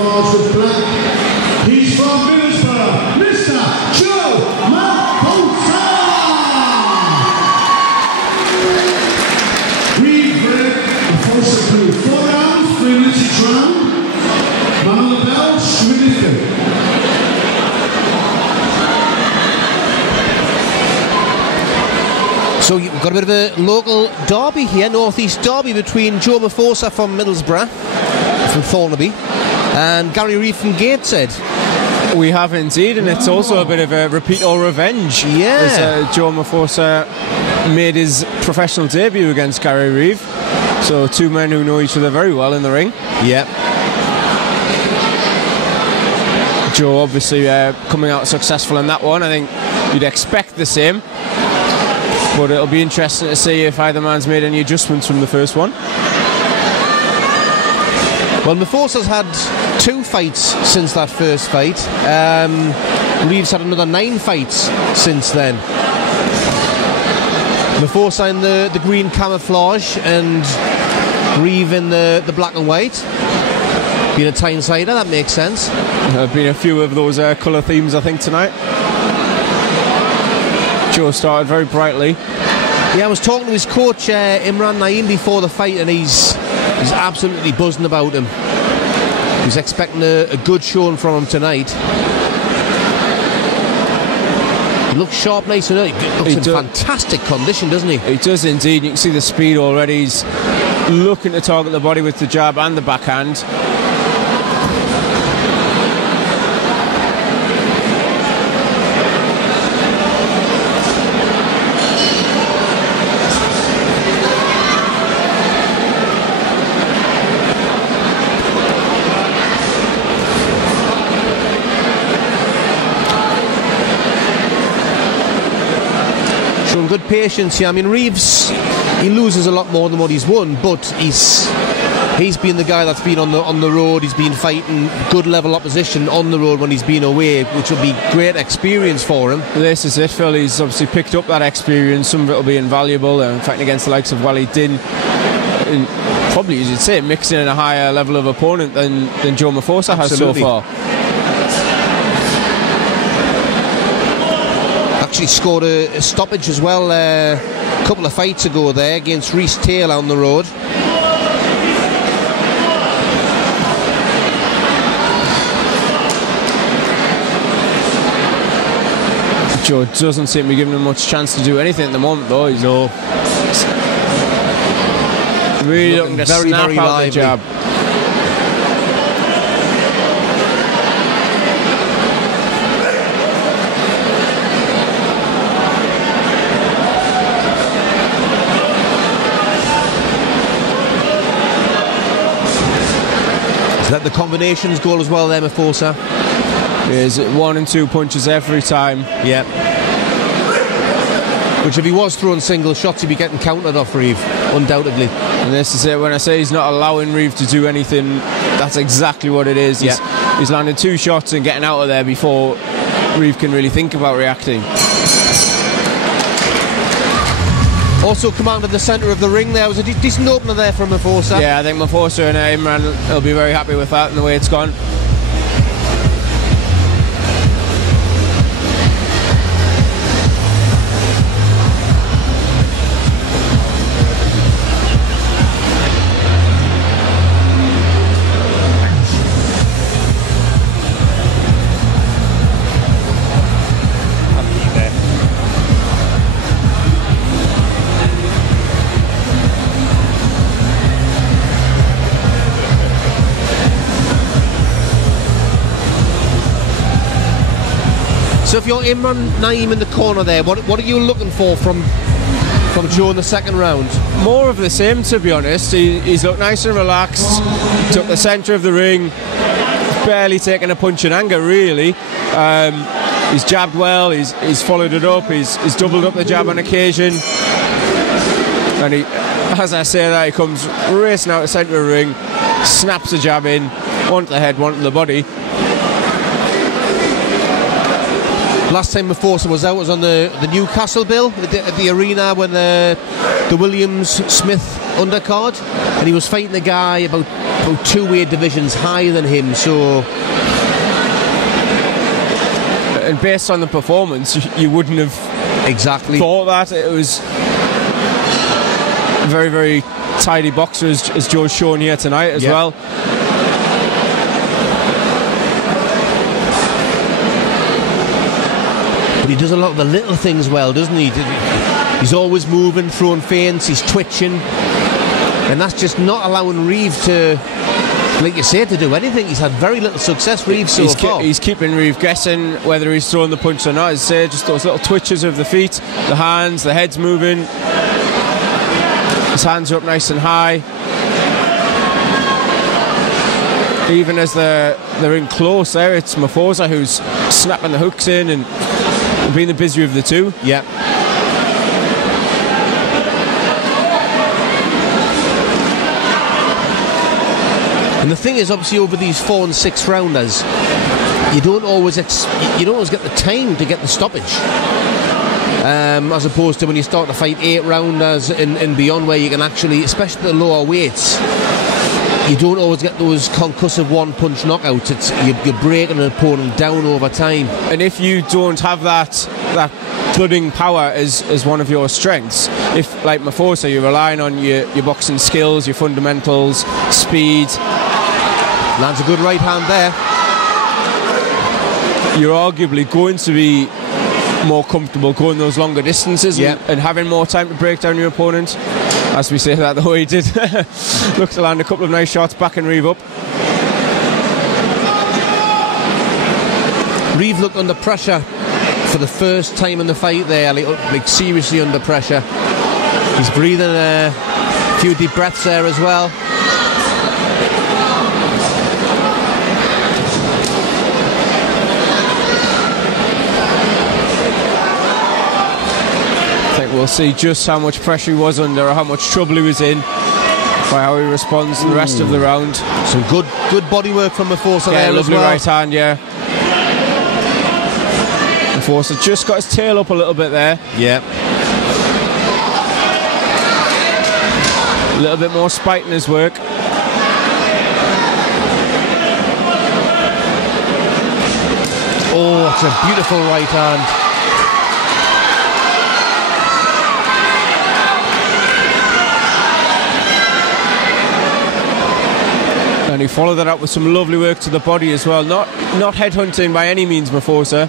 camouflage with black. He's from Middlesbrough, Mr. Joe MAPHOSA! Reeve red, MAPHOSA blue. 4 rounds, 3 minutes each round. Man on the bell, Schmidt. So you've got a bit of a local derby here, northeast derby between Joe MAPHOSA from Middlesbrough, from Thornaby, and Gary Reeve from Gateshead. We have indeed, and it's also a bit of a repeat or revenge. Yeah. As Joe MAPHOSA made his professional debut against Gary Reeve. So 2 men who know each other very well in the ring. Yeah. Joe obviously coming out successful in that one. I think you'd expect the same. But it'll be interesting to see if either man's made any adjustments from the first one. Well, MAPHOSA's had 2 fights since that first fight. Reeve's had another 9 fights since then. MAPHOSA in the green camouflage and Reeve in the black and white. Being a Tyneside, that makes sense. There have been a few of those colour themes, I think, tonight. Joe started very brightly. Yeah, I was talking to his coach Imran Naeem before the fight, and he's absolutely buzzing about him. He's expecting a good showing from him tonight. He looks sharp, nice and early. He looks in fantastic condition, doesn't he? He does indeed. You can see the speed already. He's looking to target the body with the jab and the backhand. Good patience here. I mean, Reeves, he loses a lot more than what he's won, but he's been the guy that's been on the road. He's been fighting good level opposition on the road when he's been away, which will be great experience for him. This is it, Phil. He's obviously picked up that experience. Some of it will be invaluable. Fighting against the likes of Wally Din, and probably, as you'd say, mixing in a higher level of opponent than Joe MAPHOSA has so far. Actually scored a stoppage as well a couple of fights ago there against Rhys Taylor on the road. Joe doesn't seem to be giving him much chance to do anything at the moment, though. He's really looking to snap out the jab. Let the combinations goal as well there, MAPHOSA. Is 1 and 2 punches every time. Yeah. Which if he was throwing single shots, he'd be getting countered off Reeve, undoubtedly. And this is it. When I say he's not allowing Reeve to do anything, that's exactly what it is. Yeah. He's landing 2 shots and getting out of there before Reeve can really think about reacting. Also commanded the centre of the ring there. Was a decent opener there from MAPHOSA. Yeah, I think MAPHOSA and Imran will be very happy with that and the way it's gone. So if you're Imran Naeem in the corner there, what are you looking for from Joe in the second round? More of the same, to be honest. He's looked nice and relaxed. He took the centre of the ring, barely taken a punch in anger, really. He's jabbed well. He's followed it up. He's doubled up the jab on occasion. And he, as I say that, he comes racing out the centre of the ring, snaps the jab in, one to the head, one to the body. Last time MAPHOSA was out was on the Newcastle bill at the arena when the Williams-Smith undercard, and he was fighting a guy about 2 weight divisions higher than him, so... And based on the performance, you wouldn't have thought that. It was very, very tidy boxer, as Joe's shown here tonight as well. But he does a lot of the little things well, doesn't he? He's always moving, throwing feints, he's twitching, and that's just not allowing Reeve to, like you say, to do anything. He's had very little success, Reeve, so far. He's keeping Reeve guessing whether he's throwing the punch or not. As I say, just those little twitches of the feet, the hands, the head's moving. His hands are up nice and high. Even as they're in close there, it's MAPHOSA who's snapping the hooks in and being the busier of the two. Yeah. And the thing is, obviously, over these 4 and 6 rounders, you don't always get the time to get the stoppage, as opposed to when you start to fight 8 rounders and beyond, where you can actually, especially the lower weights, you don't always get those concussive one-punch knockouts. You're breaking an opponent down over time. And if you don't have that flooding power as one of your strengths, if, like MAPHOSA, you're relying on your boxing skills, your fundamentals, speed. Lands a good right hand there. You're arguably going to be more comfortable going those longer distances and having more time to break down your opponent. As we say that, the way he did. Looked to land a couple of nice shots, backing Reeve up. Reeve looked under pressure for the first time in the fight there, like seriously under pressure. He's breathing a few deep breaths there as well. We'll see just how much pressure he was under, or how much trouble he was in, by how he responds in the rest of the round. Some good body work from MAPHOSA there lovely as well. right hand, MAPHOSA just got his tail up a little bit there. Yeah. A little bit more spite in his work. Oh, it's a beautiful right hand. And he followed that up with some lovely work to the body as well. Not headhunting by any means, MAPHOSA.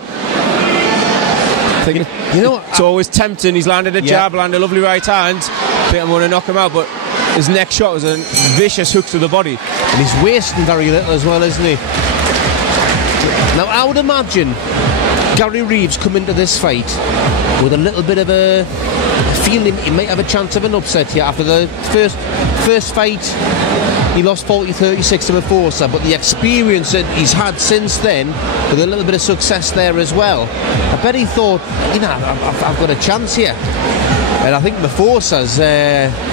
I think it's always tempting. He's landed a jab, landed a lovely right hand. I think I'm going to knock him out, but his next shot was a vicious hook to the body. And he's wasting very little as well, isn't he? Now, I would imagine Gary Reeves come into this fight with a little bit of a feeling he might have a chance of an upset here after the first fight. He lost 40-36 to MAPHOSA, but the experience that he's had since then, with a little bit of success there as well, I bet he thought, I've got a chance here. And I think MAPHOSA's...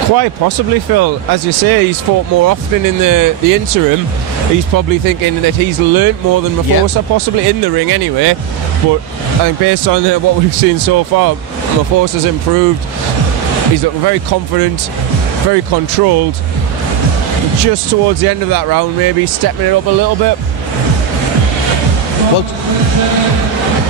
Quite possibly, Phil. As you say, he's fought more often in the interim. He's probably thinking that he's learnt more than MAPHOSA, possibly in the ring anyway. But I think based on what we've seen so far, MAPHOSA's improved. He's looking very confident, very controlled. Just towards the end of that round, maybe stepping it up a little bit. Well,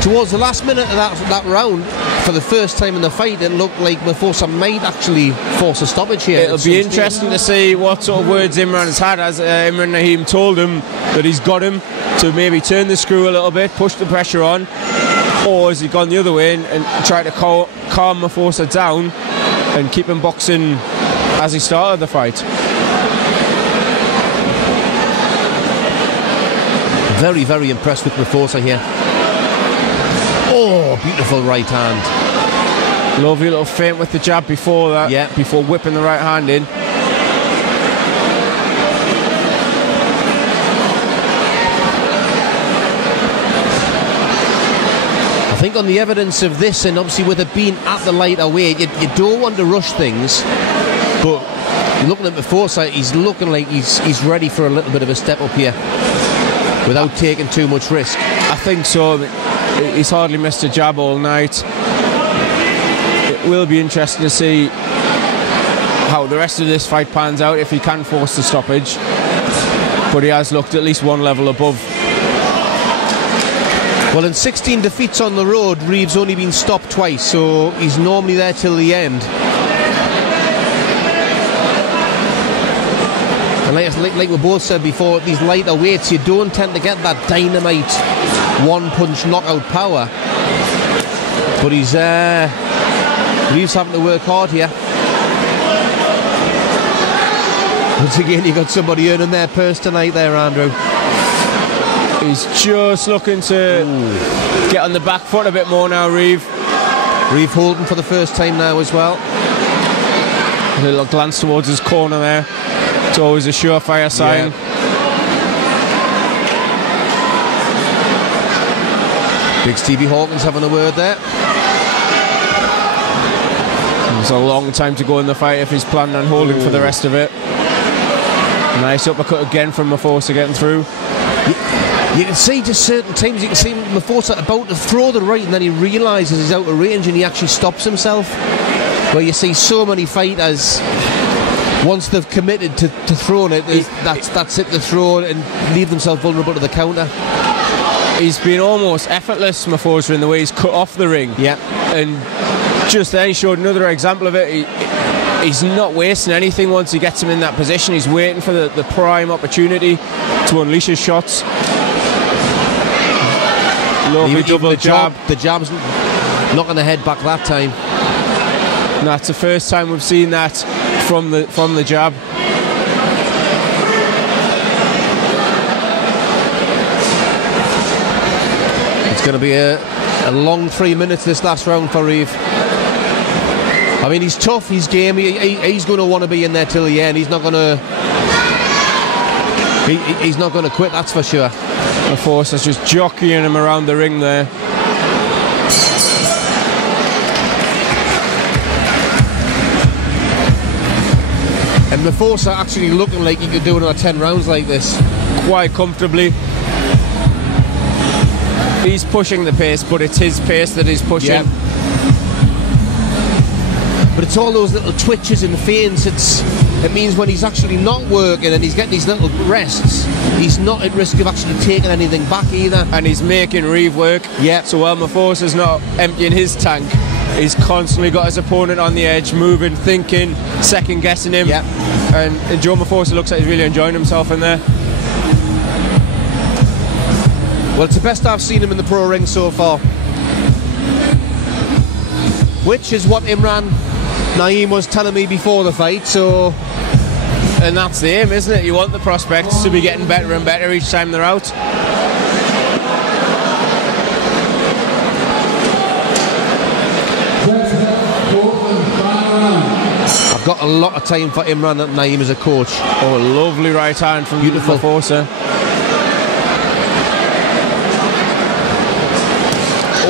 towards the last minute of that round, for the first time in the fight, it looked like MAPHOSA might actually force a stoppage here. It'll be interesting to see what sort of words Imran has had, as Imran Naheem told him that he's got him to maybe turn the screw a little bit, push the pressure on, or has he gone the other way and tried to calm MAPHOSA down and keep him boxing as he started the fight. Very, very impressed with MAPHOSA here. Oh, beautiful right hand. Lovely little feint with the jab before that, before whipping the right hand in. I think on the evidence of this, and obviously with it being at the lighter weight, you don't want to rush things, but looking at MAPHOSA, he's looking like he's ready for a little bit of a step up here, without taking too much risk. I think so. He's hardly missed a jab all night. It will be interesting to see how the rest of this fight pans out if he can force the stoppage, but he has looked at least one level above. Well, in 16 defeats on the road, Reeve's only been stopped twice, so he's normally there till the end. And like we both said before, at these lighter weights, you don't tend to get that dynamite one-punch knockout power. But he's Reeve's having to work hard here. Once again, you got somebody earning their purse tonight there, Andrew. He's just looking to get on the back foot a bit more now, Reeve. Reeve holding for the first time now as well. A little glance towards his corner there. It's always a surefire sign. Yeah. Big Stevie Hawkins having a word there. There's a long time to go in the fight if he's planning on holding for the rest of it. Nice uppercut again from MAPHOSA getting through. You can see just certain times, you can see MAPHOSA about to throw the right and then he realises he's out of range and he actually stops himself. Where you see so many fighters, once they've committed to throwing it, that's it, to throw it and leave themselves vulnerable to the counter. He's been almost effortless, MAPHOSA, in the way he's cut off the ring. Yeah. And just then he showed another example of it. He's not wasting anything once he gets him in that position. He's waiting for the prime opportunity to unleash his shots. Lovely double jab. The jab's knocking the head back that time. And that's the first time we've seen that from the jab. It's going to be a long 3 minutes this last round for Reeve. I mean, he's tough, he's game, he's going to want to be in there till the end. He's not going to quit, that's for sure. MAPHOSA's just jockeying him around the ring there. And MAPHOSA actually looking like he could do another 10 rounds like this. Quite comfortably. He's pushing the pace, but it's his pace that he's pushing. Yeah. But it's all those little twitches and feints. It means when he's actually not working and he's getting these little rests, he's not at risk of actually taking anything back either. And he's making Reeve work. Yeah. So while MAPHOSA's not emptying his tank, he's constantly got his opponent on the edge, moving, thinking, second guessing him. Yeah. And Joe MAPHOSA looks like he's really enjoying himself in there. Well, it's the best I've seen him in the pro ring so far. Which is what Imran Naeem was telling me before the fight, so... And that's the aim, isn't it? You want the prospects to be getting better and better each time they're out. I've got a lot of time for Imran Naeem as a coach. Oh, a lovely right hand from MAPHOSA.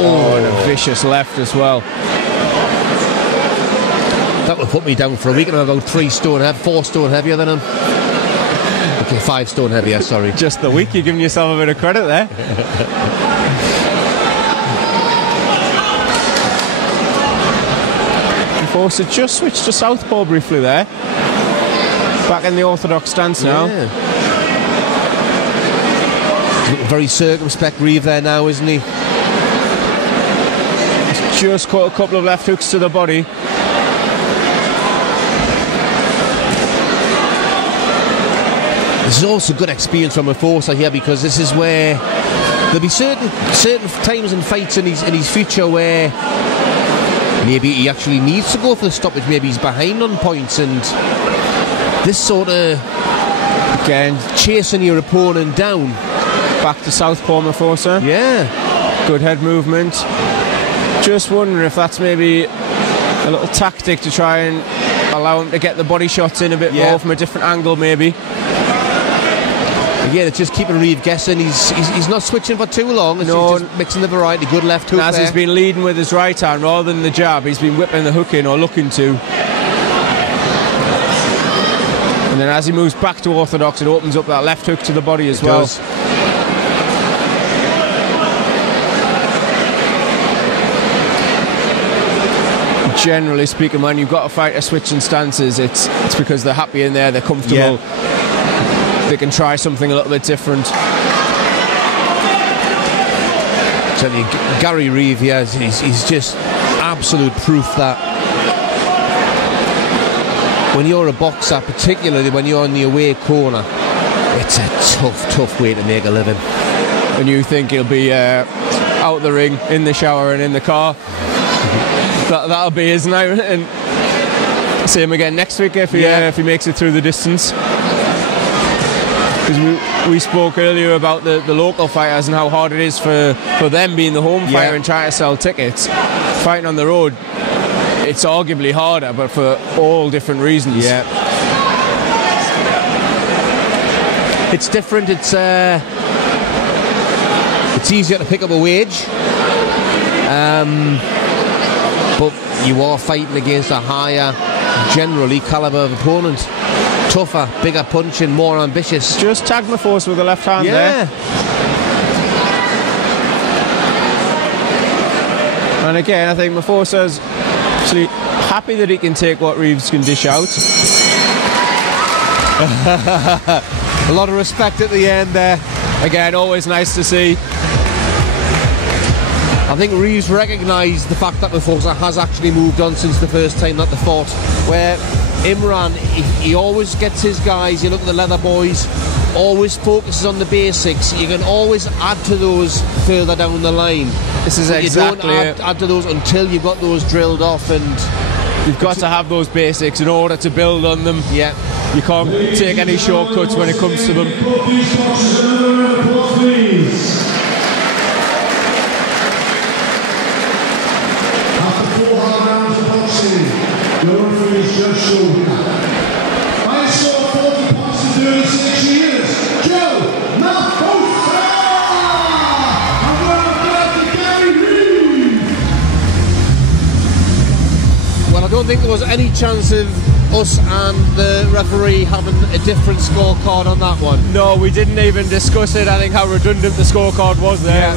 Oh, and a vicious left as well. That would put me down for a week and I'm about 4 stone heavier than him. Okay, 5 stone heavier, sorry. Just the week, you're giving yourself a bit of credit there. MAPHOSA just switched to southpaw briefly there. Back in the orthodox stance now. Yeah. Very circumspect Reeve there now, isn't he? Just caught a couple of left hooks to the body. This is also good experience from MAPHOSA here, because this is where there'll be certain times in fights in his future where maybe he actually needs to go for the stoppage, maybe he's behind on points, and this sort of, again, chasing your opponent down. Back to southpaw MAPHOSA. Yeah. Good head movement. Just wondering if that's maybe a little tactic to try and allow him to get the body shots in a bit more from a different angle, maybe. Again, it's just keeping Reeve guessing. He's not switching for too long. He's just mixing the variety. Good left hook. As he's been leading with his right hand rather than the jab, he's been whipping the hook in, or looking to. And then as he moves back to orthodox, it opens up that left hook to the body as well. Does. generally speaking, when you've got a fighter switching stances, it's because they're happy in there, they're comfortable, they can try something a little bit different. Tell you, Gary Reeve, he's just absolute proof that when you're a boxer, particularly when you're in the away corner, it's a tough way to make a living. And you think he'll be out the ring, in the shower and in the car. That'll be his night, and see him again next week if he makes it through the distance. Because we spoke earlier about the local fighters and how hard it is for them being the home fighter and trying to sell tickets. Fighting on the road, it's arguably harder, but for all different reasons. Yeah, it's different. It's easier to pick up a wage, but you are fighting against a higher, generally, calibre of opponent. Tougher, bigger punching, more ambitious. Just tagged MAPHOSA with the left hand there. And again, I think MAPHOSA's actually happy that he can take what Reeves can dish out. A lot of respect at the end there. Again, always nice to see. I think Reeves recognised the fact that MAPHOSA has actually moved on since the first time that they fought, where Imran, he always gets his guys, you look at the leather boys, always focuses on the basics. You can always add to those further down the line. This is exactly you don't add to those until you've got those drilled off, and you've got to have those basics in order to build on them. Yeah, you can't take any shortcuts when it comes to them. After 4 hard rounds of boxing, the referee is just showing. I saw 40 pounds in 36 years. Joe MAPHOSA! I'm going to Gary Reeve! Well, I don't think there was any chance of us and the referee having a different scorecard on that one. No, we didn't even discuss it. I think how redundant the scorecard was there. Yeah.